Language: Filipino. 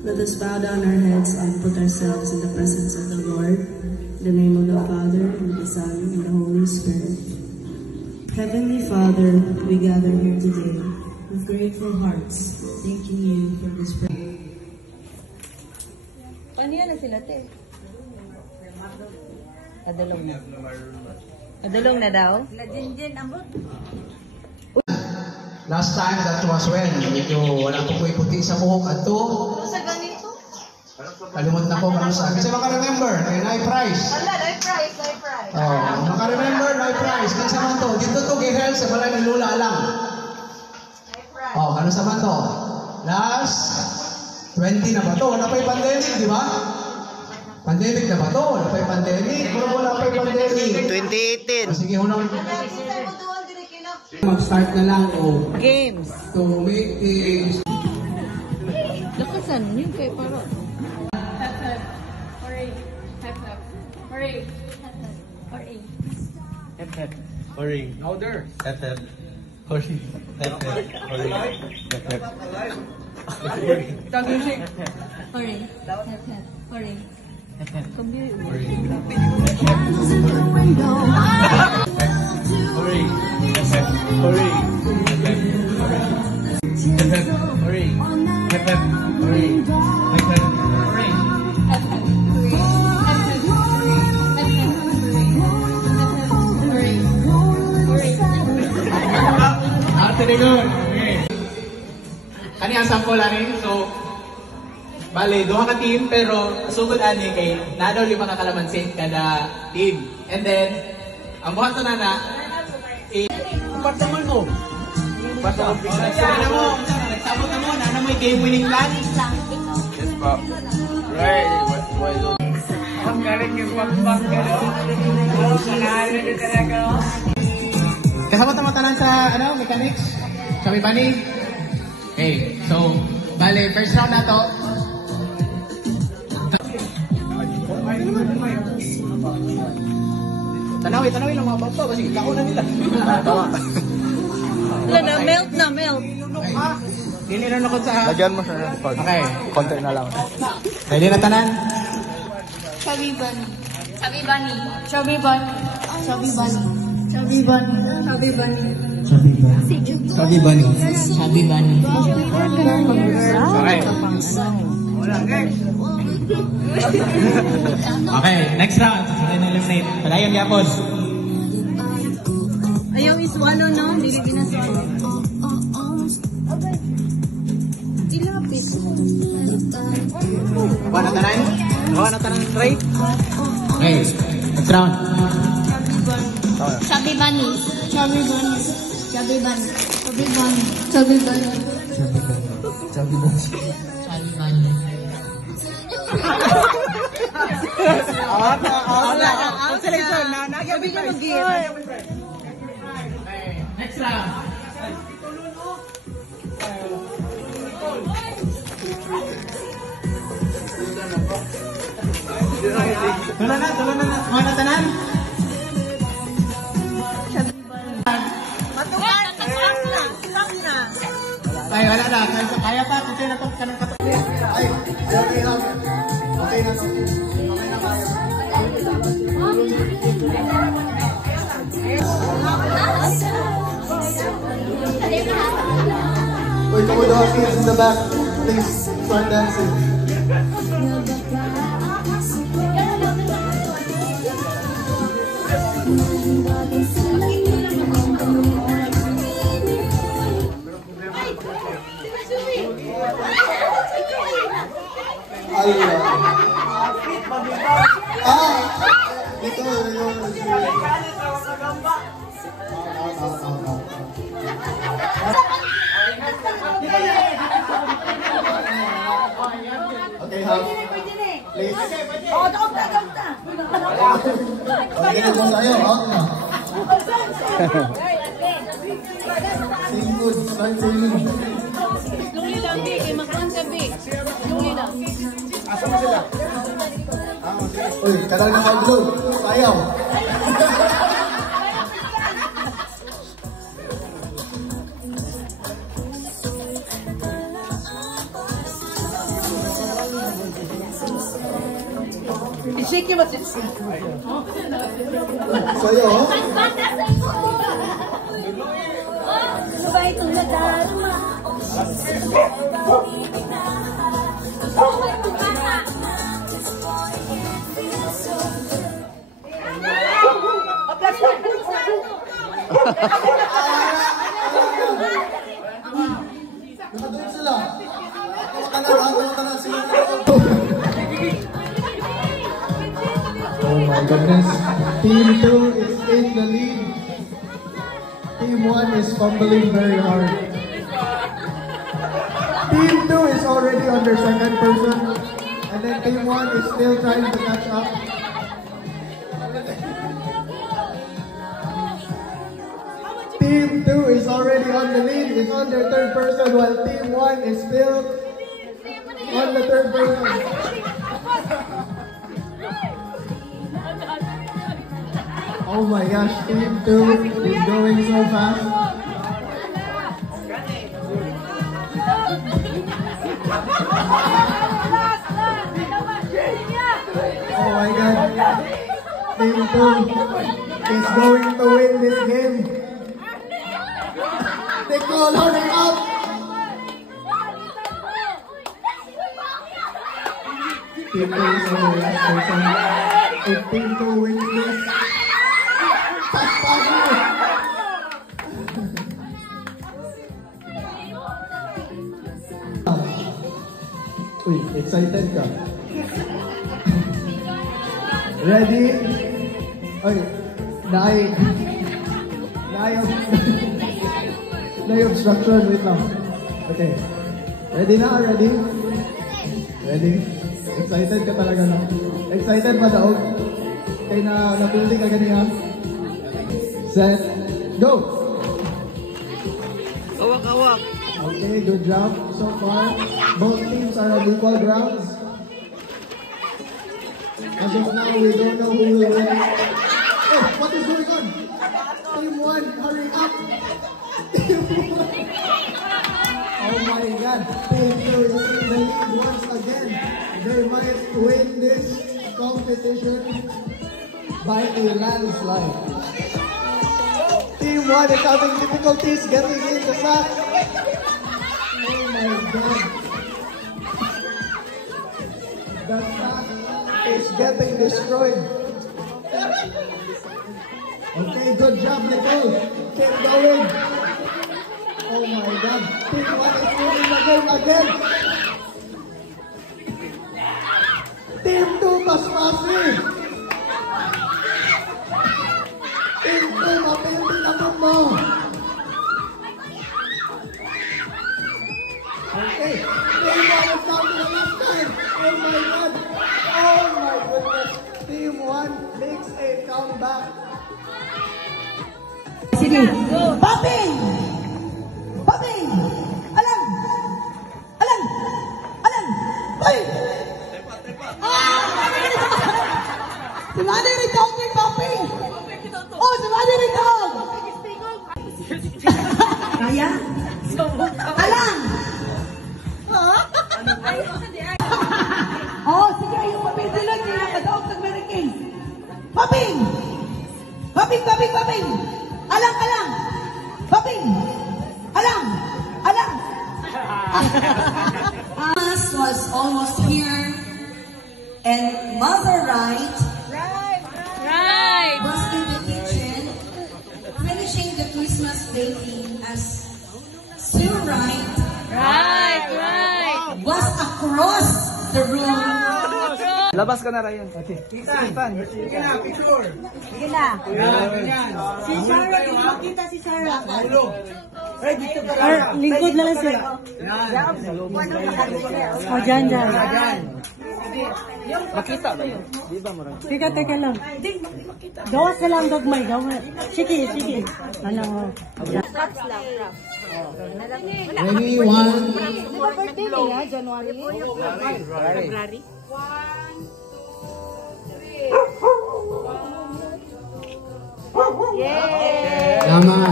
Let us bow down our heads and put ourselves in the presence of the Lord. In the name of the Father, and the Son, and the Holy Spirit. Heavenly Father, we gather here today with grateful hearts, thanking you for this prayer. Paano yan na sila, te? Adulong na. Adulong na daw? Last time, that was when medyo wala po ko iputi sa buhok at to. Sa ganito? Kalimot na ko kung sa. Kasi maka-remember, kay Night Price. Wala, Night Price. Oh, maka-remember, Night Price. Kaya sa man to, dito to gihel sa balay ni Lula lang. Oh, ano sa man to? Last 20 na ba to? Wala pa yung pandemic, di ba? Pandemic na ba to? Wala pa yung pandemic? Wala pa yung pandemic. 2018. Sige, unang mag-start na lang o Games. to make a... Lakasan yun kayo parang. Hurry. Louder. Hurry. Hurry. Kani ang sample ani, so bale, duha ka team pero sugod ani kay nadaw 5 ka kalamansin kada team. And then ang buhat na na partamol mo. Partamol business. Nagsabot na mo na may game winning plan. Yes, pa. Right. Why don't? Ang galing yung pag-back ka no? Panalo na talaga. Kasama tanan sa mechanics. Sabi ba ni? Okay, so bale first round na to. Tanawin lang mga bata kasi kako na nila. Wala na, melt. Dili na ako sa... Lagyan mo siya. Okay. Konti na lang. Ready na tanan? Chubby bunny. Okay. Okay, next round. Eliminate. Palayan yapon. Ayaw iswalo, no? Hindi ginaswalo. Ilapit. Nakuha na tanan right? Okay, next round. Chubby bunny. Next round. Tulan na. Kuha na tanan. Stop na. Ay, wala na. Kaya pa. Kunti na itong kanang kato. Ay, okay na. Okay na. Wait, come with the kids in the back. Please start dancing. Okay, Hap. Please. Oh, gauta. Okay, na doon tayo. Hap na. Sing good. Start singing. Luli lang, Bi. Magkuhan ka, Bi. Luli lang. Asa mo sila? Uy, tagal na mag-glow. Ayaw. I-shake mo si Sa'yo, oh. Sabay itong nadarama. Nakatuloy sila. Tawa sila. Oh my goodness. Team 2 is in the lead. Team 1 is fumbling very hard. Team 2 is already on their second person. And then Team 1 is still trying to catch up. Team 2 is already on the lead, is on their third person, while Team 1 is still on the third person. Oh my gosh, Team 2 is going so fast. Oh my god. Team 2 is going to win this game. Nicole, hurry up! Team 2 is on the last person. If Team 2 wins this, uy, excited ka? Ready? Oy, naay obstruction, wait lang. Okay. Ready na? Ready? Ready? Excited ka talaga na? Excited ba daw? Kaya na-building ka ganyan? Set, go! Kawak. Okay, good job so far. Both teams are on equal grounds. As of now, we don't know who will win. Oh, what is going on? Team 1, hurry up! Team 1! Oh my god, Team 2 is in the lead once again. They might win this competition by a landslide. Team 1 is having difficulties getting in the sack. Oh my god. The sack is getting destroyed. Okay, good job, Nicole. Keep going. Oh my god. Team 1 is winning the game again. Team 2 mas massive. Team 2, mapinting agad mo. Okay, Team 1 is down to the last time. Oh my god. Oh my goodness. Team 1 makes a comeback. Sige. Popping! Popping! Alam! Alam! Alam! Ay! Si Manny Ritong may popping! Oh, si Manny Ritong! Kaya? Alam! Oh, sige, yung papel sila, hindi nakadaog sa American. Popping! Popping, popping, popping! Alam, alam! Popping! Alam! Alam! Thomas was almost here, and Mother Wright was in the kitchen, finishing the Christmas baking as Sue Wright was across the room. Labas ka na, Ryan. Okay. Ethan. Sige na, picture. Sige na. Ganyan. Si Sarah, hindi mo kita si Sarah. Ulo. Ay, dito ka lang. Lingkod na lang sila. O, dyan, dyan. Makita ba yun? Di ba mo rin? Teka lang. Gawas ka lang, dogmay. Sige, sige. Ano, Ready, 1. birthday niya, January? February. 1, 2, 3. Tama.